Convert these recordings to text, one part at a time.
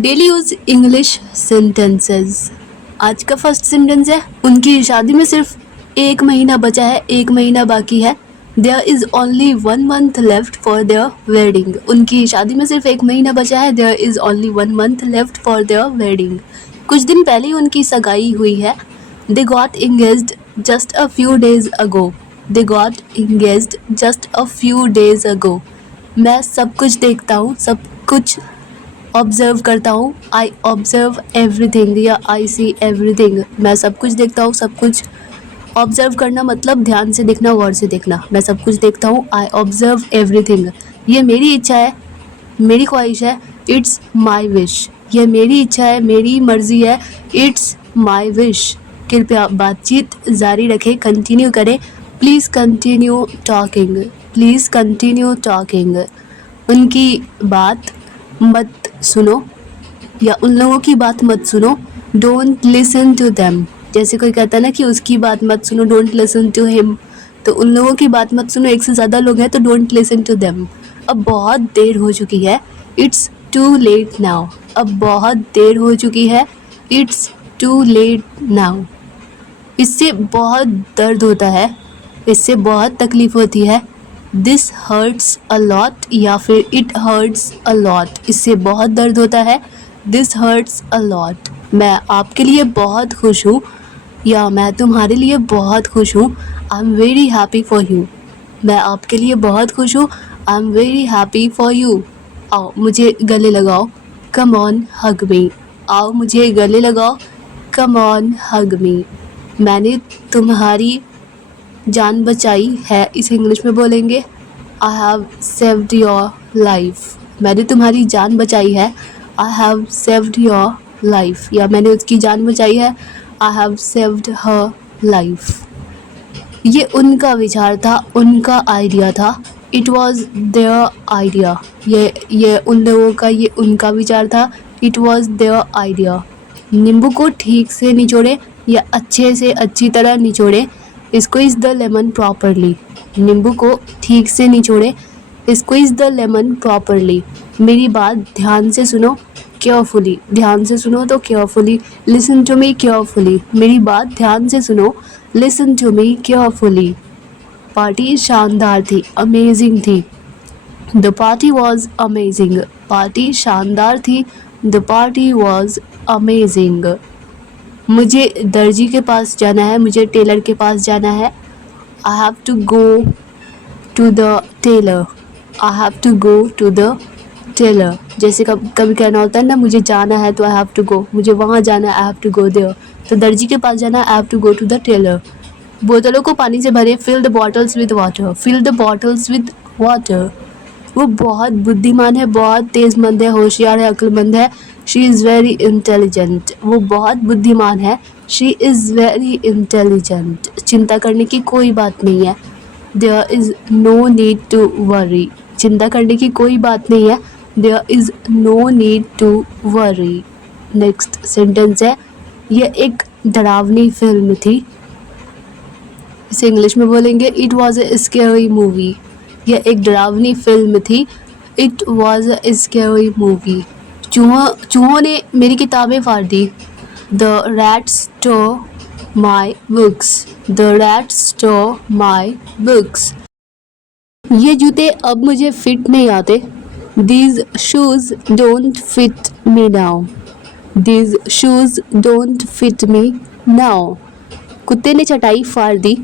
Daily use English sentences. आज का first sentence है, उनकी शादी में सिर्फ 1 महीना बचा है, 1 महीना बाकी है। There is only 1 month left for their wedding. उनकी शादी में सिर्फ 1 महीना बचा है। There is only 1 month left for their wedding. कुछ दिन पहले ही उनकी सगाई हुई है। They got engaged just a few days ago. They got engaged just a few days ago. मैं सब कुछ देखता हूँ, सब कुछ ऑब्जर्व करता हूँ। आई ऑब्जर्व एवरीथिंग या आई सी एवरीथिंग। मैं सब कुछ देखता हूँ, सब कुछ ऑब्जर्व करना मतलब ध्यान से देखना, गौर से देखना। मैं सब कुछ देखता हूँ, आई ऑब्जर्व एवरीथिंग। ये मेरी इच्छा है, मेरी ख्वाहिश है। It's my wish. ये मेरी इच्छा है, मेरी मर्जी है। It's my wish. कृपया बातचीत जारी रखें, कंटिन्यू करें। Please continue talking. Please continue talking. उनकी बात मत सुनो या उन लोगों की बात मत सुनो। Don't listen to them. जैसे कोई कहता है ना कि उसकी बात मत सुनो, डोंट लिसन टू हिम। तो उन लोगों की बात मत सुनो, एक से ज़्यादा लोग हैं तो डोंट लिसन टू देम। अब बहुत देर हो चुकी है। It's too late now. अब बहुत देर हो चुकी है। It's too late now. इससे बहुत दर्द होता है, इससे बहुत तकलीफ होती है। दिस हर्ट्स अ लॉट या फिर इट हर्ट्स अ लॉट। इससे बहुत दर्द होता है। This hurts a lot. मैं आपके लिए बहुत खुश हूँ या मैं तुम्हारे लिए बहुत खुश हूँ। I am very happy for you. मैं आपके लिए बहुत खुश हूँ। I am very happy for you. आओ मुझे गले लगाओ। कम ऑन हग मी। आओ मुझे गले लगाओ। कम ऑन हग मी। मैंने तुम्हारी जान बचाई है, इसे इंग्लिश में बोलेंगे I have saved your life. मैंने तुम्हारी जान बचाई है। I have saved your life. या मैंने उसकी जान बचाई है। I have saved her life. ये उनका विचार था, उनका आइडिया था। It was their idea. ये उन लोगों का, ये उनका विचार था। It was their idea. नींबू को ठीक से निचोड़े या अच्छे से अच्छी तरह निचोड़े। Squeeze the lemon properly. नींबू को ठीक से निचोड़े। Squeeze the lemon properly. मेरी बात ध्यान से सुनो, केयरफुली। ध्यान से सुनो तो carefully. Listen to me carefully. मेरी बात ध्यान से सुनो। Listen to me carefully. Party शानदार थी, अमेजिंग थी। The party was amazing. Party शानदार थी। The party was amazing. मुझे दर्जी के पास जाना है, मुझे टेलर के पास जाना है। I have to go to the tailor. I have to go to the tailor. जैसे कभी कहना होता है ना, मुझे जाना है तो आई हैव टू गो, मुझे वहाँ जाना है, I have to go there. तो दर्जी के पास जाना, I have to go to the tailor. बोतलों को पानी से भरे। Fill the bottles with water. Fill the bottles with water. वो बहुत बुद्धिमान है, बहुत तेज़मंद है, होशियार है, अक्लमंद है। She is very intelligent. वो बहुत बुद्धिमान है। She is very intelligent. चिंता करने की कोई बात नहीं है। There is no need to worry. चिंता करने की कोई बात नहीं है। There is no need to worry. Next sentence है, यह एक डरावनी फिल्म थी। इसे इंग्लिश में बोलेंगे it was a scary movie. यह एक डरावनी फिल्म थी। It was a scary movie. चूहों ने मेरी किताबें फाड़ दी। The rats tore my books. The rats tore my books. ये जूते अब मुझे फिट नहीं आते। These shoes don't fit me now. These shoes don't fit me now. कुत्ते ने चटाई फाड़ दी।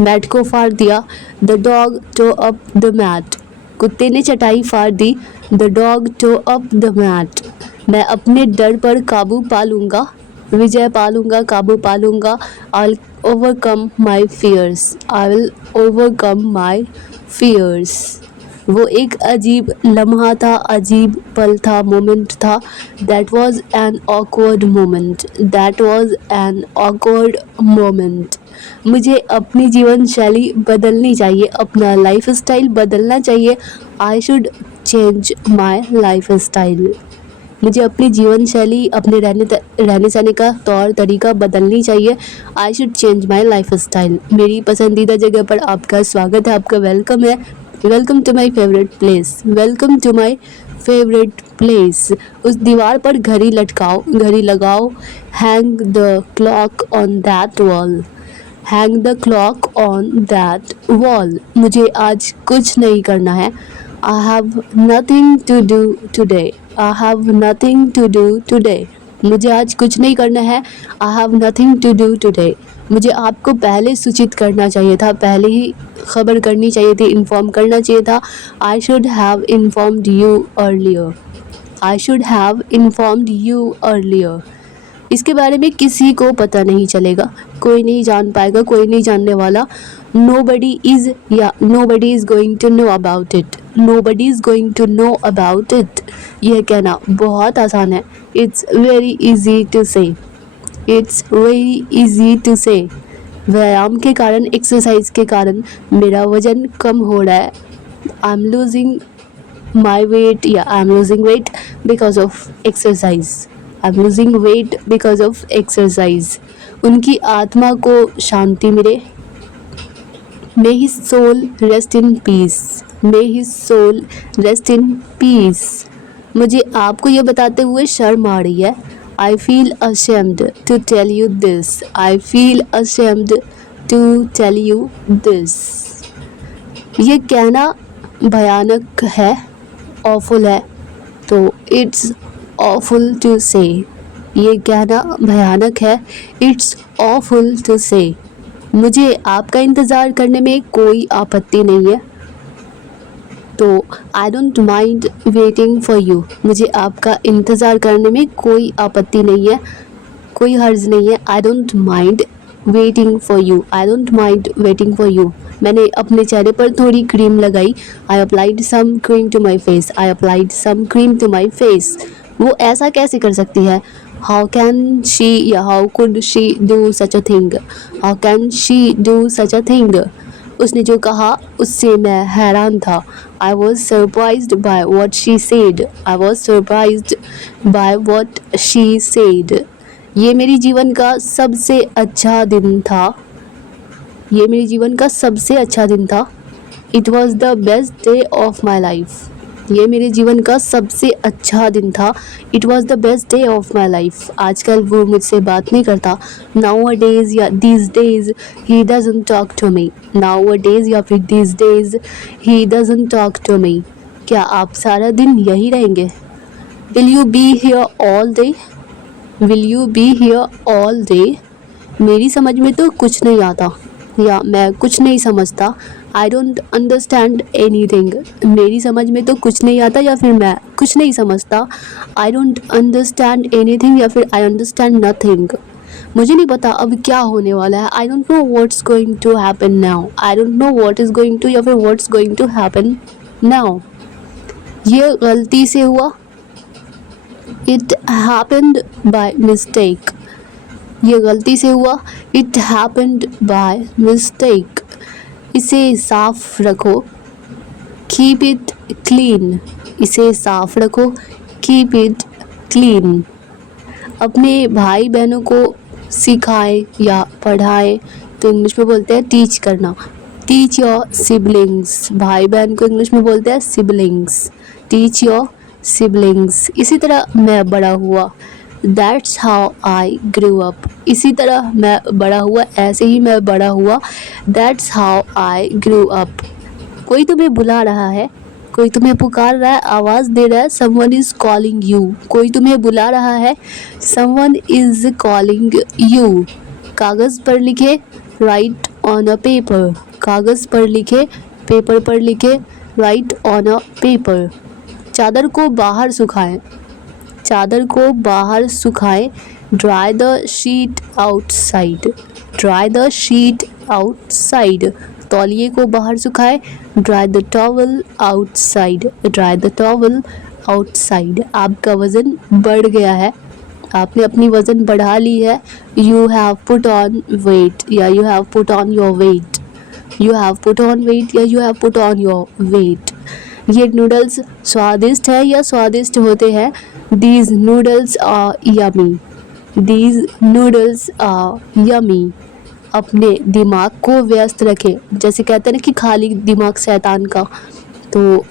मैट को फाड़ दिया। The dog tore up the mat. कुत्ते ने चटाई फाड़ दी। The dog tore up the mat. मैं अपने डर पर काबू पा लूँगा, विजय पा लूँगा, काबू पा लूँगा। I will overcome my fears. I will overcome my fears. वो एक अजीब लम्हा था, अजीब पल था, मोमेंट था। That was an awkward moment. That was an awkward moment. मुझे अपनी जीवन शैली बदलनी चाहिए, अपना लाइफ स्टाइल बदलना चाहिए। I should change my life style. मुझे अपनी जीवन शैली, अपने रहने सहने का तौर तरीका बदलनी चाहिए। I should change my life style. मेरी पसंदीदा जगह पर आपका स्वागत है, आपका वेलकम है। Welcome to my favourite place. Welcome to my favourite place. उस दीवार पर घड़ी लटकाओ, घड़ी लगाओ. Hang the clock on that wall. Hang the clock on that wall. मुझे आज कुछ नहीं करना है. I have nothing to do today. I have nothing to do today. मुझे आज कुछ नहीं करना है. I have nothing to do today. मुझे आपको पहले सूचित करना चाहिए था, पहले ही खबर करनी चाहिए थी, इन्फॉर्म करना चाहिए था. I should have informed you earlier. I should have informed you earlier. इसके बारे में किसी को पता नहीं चलेगा, कोई नहीं जान पाएगा, कोई नहीं जानने वाला. Nobody is या nobody is going to know about it. Nobody is going to know about it. यह कहना बहुत आसान है. It's very easy to say. It's very easy to say. व्यायाम के कारण, एक्सरसाइज के कारण मेरा वजन कम हो रहा है. I'm losing my weight या I'm losing weight because of exercise. I'm losing weight because of exercise. उनकी आत्मा को शांति मिले. May his soul rest in peace. May his soul rest in peace. मुझे आपको ये बताते हुए शर्म आ रही है. I feel ashamed to tell you this. I feel ashamed to tell you this. ये कहना भयानक है, awful है, तो it's awful to say. ये कहना भयानक है, it's awful to say. मुझे आपका इंतज़ार करने में कोई आपत्ति नहीं है, तो I don't mind waiting for you. मुझे आपका इंतज़ार करने में कोई आपत्ति नहीं है, कोई हर्ज नहीं है. I don't mind waiting for you. I don't mind waiting for you. मैंने अपने चेहरे पर थोड़ी क्रीम लगाई. I applied some cream to my face. I applied some cream to my face. वो ऐसा कैसे कर सकती है? How can she या how could she do such a thing? How can she do such a thing? उसने जो कहा उससे मैं हैरान था. I was surprised by what she said. I was surprised by what she said. ये मेरे जीवन का सबसे अच्छा दिन था. ये मेरे जीवन का सबसे अच्छा दिन था. It was the best day of my life. ये मेरे जीवन का सबसे अच्छा दिन था. It was the best day of my life. आजकल वो मुझसे बात नहीं करता. Nowadays या these days he doesn't talk to me. Nowadays या फिर these days he doesn't talk to me. क्या आप सारा दिन यही रहेंगे? Will you be here all day? Will you be here all day? मेरी समझ में तो कुछ नहीं आता या मैं कुछ नहीं समझता. I don't understand anything. मेरी समझ में तो कुछ नहीं आता या फिर मैं कुछ नहीं समझता. I don't understand anything या फिर I understand nothing. मुझे नहीं पता अब क्या होने वाला है. I don't know what's going to happen now. I don't know what is going to या फिर what's going to happen now. ये गलती से हुआ. It happened by mistake. ये गलती से हुआ. It happened by mistake. इसे साफ रखो. Keep it clean. इसे साफ रखो. Keep it clean. अपने भाई बहनों को सिखाएं या पढ़ाएं तो इंग्लिश में बोलते हैं टीच करना. Teach your siblings. भाई बहन को इंग्लिश में बोलते हैं siblings. Teach your siblings. इसी तरह मैं बड़ा हुआ. That's how I grew up. इसी तरह मैं बड़ा हुआ, ऐसे ही मैं बड़ा हुआ. That's how I grew up. कोई तुम्हें बुला रहा है, कोई तुम्हें पुकार रहा है, आवाज़ दे रहा है. Someone is calling you. कोई तुम्हें बुला रहा है. Someone is calling you. कागज़ पर लिखे. Write on a paper. कागज़ पर लिखे, पेपर पर लिखे. Write on a paper. चादर को बाहर सुखाएं. चादर को बाहर सुखाएं. Dry the sheet outside. Dry the sheet outside. तौलिए को बाहर सुखाएं. Dry the towel outside. Dry the towel outside. आपका वज़न बढ़ गया है. आपने अपनी वज़न बढ़ा ली है. You have put on weight या you have put on your weight. You have put on weight या you have put on your weight. ये नूडल्स स्वादिष्ट है या स्वादिष्ट होते हैं. These noodles are yummy. These noodles are yummy. अपने दिमाग को व्यस्त रखें. जैसे कहते हैं ना कि खाली दिमाग शैतान का, तो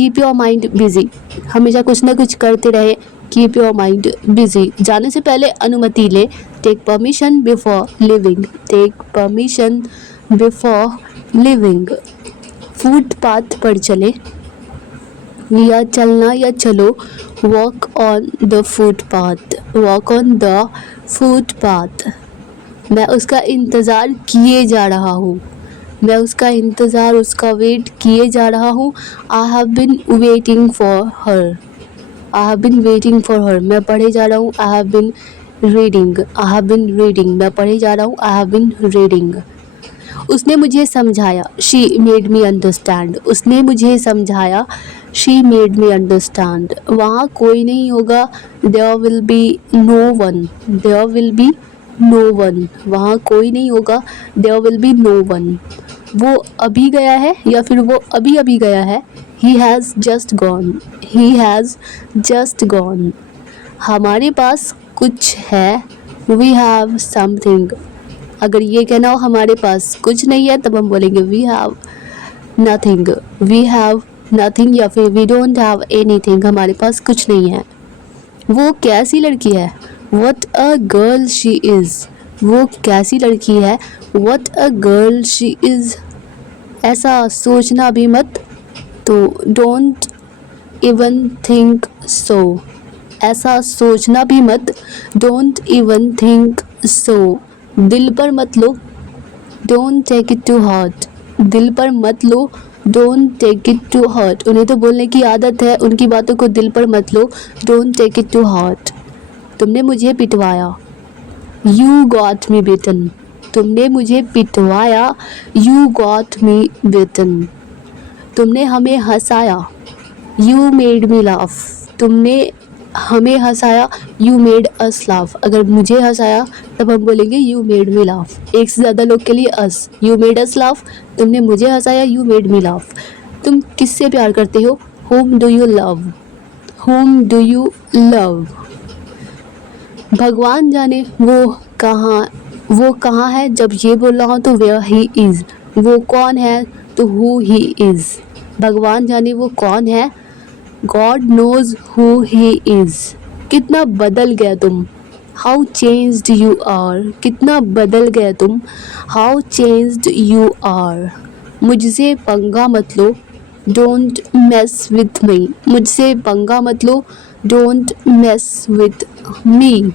कीप योर माइंड बिजी, हमेशा कुछ ना कुछ करते रहे, कीप योर माइंड बिजी। जाने से पहले अनुमति ले, take permission before leaving, take permission before leaving. Footpath पर चले या चलना या चलो, walk on the footpath, walk on the footpath. मैं उसका इंतज़ार किए जा रहा हूँ, मैं उसका इंतज़ार, उसका वेट किए जा रहा हूँ। I have been waiting for her, I have been waiting for her. मैं पढ़े जा रहा हूँ, I have been reading, I have been reading. मैं पढ़े जा रहा हूँ, आई हैव बिन रीडिंग। उसने मुझे समझाया, शी मेड मी अंडरस्टैंड, उसने मुझे समझाया, शी मेड मी अंडरस्टैंड। वहाँ कोई नहीं होगा, there will be no one, there will be no one. वहाँ कोई नहीं होगा, there will be no one. वो अभी गया है या फिर वो अभी अभी गया है, he has just gone, he has just gone. हमारे पास कुछ है, वी हैव समथिंग। अगर ये कहना हो हमारे पास कुछ नहीं है, तब हम बोलेंगे we have nothing, we have nothing, या फिर वी डोंट हैव एनीथिंग, हमारे पास कुछ नहीं है। वो कैसी लड़की है, what a girl she is, वो कैसी लड़की है, what a girl she is. ऐसा सोचना भी मत, तो डोंट इवन थिंक सो, ऐसा सोचना भी मत, डोंट इवन थिंक सो। दिल पर मत लो, don't take it to heart, दिल पर मत लो, don't take it to heart. उन्हें तो बोलने की आदत है, उनकी बातों को दिल पर मत लो, don't take it to heart. तुमने मुझे पिटवाया, यू गॉट मी बीटन, तुमने मुझे पिटवाया, यू गॉट मी बीटन। तुमने हमें हंसाया, यू मेड मी लाफ, तुमने हमें हंसाया, यू मेड अस लाफ। अगर मुझे हंसाया तब हम बोलेंगे यू मेड मी लाफ। एक से ज़्यादा लोग के लिए अस, यू मेड अस लाफ, तुमने मुझे हंसाया, यू मेड मी लाफ। तुम किससे प्यार करते हो, home do you love, home do you love. भगवान जाने वो कहाँ है, जब ये बोल रहा हूँ तो वेयर ही इज़, वो कौन है तो हु ही इज़। भगवान जाने वो कौन है, God knows who he is. कितना बदल गया तुम, हाउ चेंज्ड यू आर, कितना बदल गया तुम, हाउ चेंज्ड यू आर। मुझसे पंगा मत लो, डोंट मेस विथ मी, मुझसे पंगा मत लो, डोंट मेस विथ मी।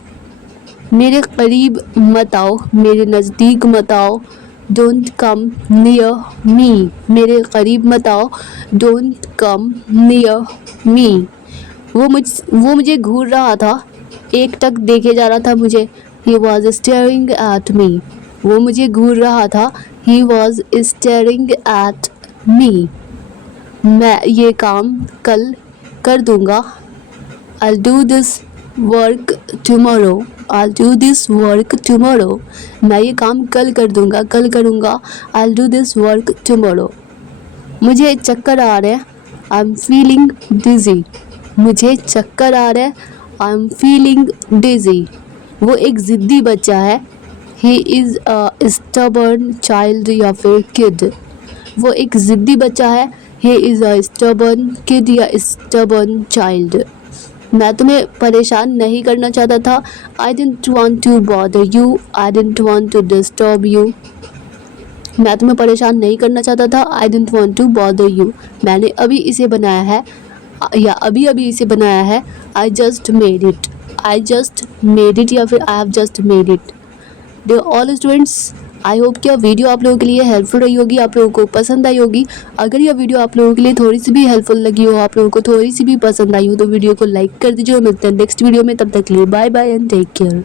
मेरे करीब मत आओ, मेरे नज़दीक मत आओ, डोंट कम नियर मी, मेरे करीब मत आओ, डोंट कम नियर मी। वो मुझे घूर रहा था, एक टक देखे जा रहा था मुझे, he was staring at me, वो मुझे घूर रहा था, he was staring at me. मैं ये काम कल कर दूंगा, I'll do this work tomorrow, I'll do this work tomorrow। मैं ये काम कल कर दूंगा, कल करूँगा, I'll do this work tomorrow। मुझे चक्कर आ रहे हैं, I'm feeling dizzy, मुझे चक्कर आ रहे हैं, I'm feeling dizzy। वो एक ज़िद्दी बच्चा है, he is a stubborn child या फिर kid। वो एक ज़िद्दी बच्चा है, he is a stubborn kid या stubborn child। मैं तुम्हें परेशान नहीं करना चाहता था, I didn't want to bother you, I didn't want to disturb you। मैं तुम्हें परेशान नहीं करना चाहता था, I didn't want to bother you। मैंने अभी इसे बनाया है या अभी अभी इसे बनाया है, I just made it, I just made it या फिर I have just made it। Dear all students, I hope कि यह वीडियो आप लोगों के लिए हेल्पफुल रही होगी, आप लोगों को पसंद आई होगी। अगर यह वीडियो आप लोगों के लिए थोड़ी सी भी हेल्पफुल लगी हो, आप लोगों को थोड़ी सी भी पसंद आई हो, तो वीडियो को लाइक कर दीजिए। मिलते हैं नेक्स्ट वीडियो में, तब तक के लिए bye bye and take care.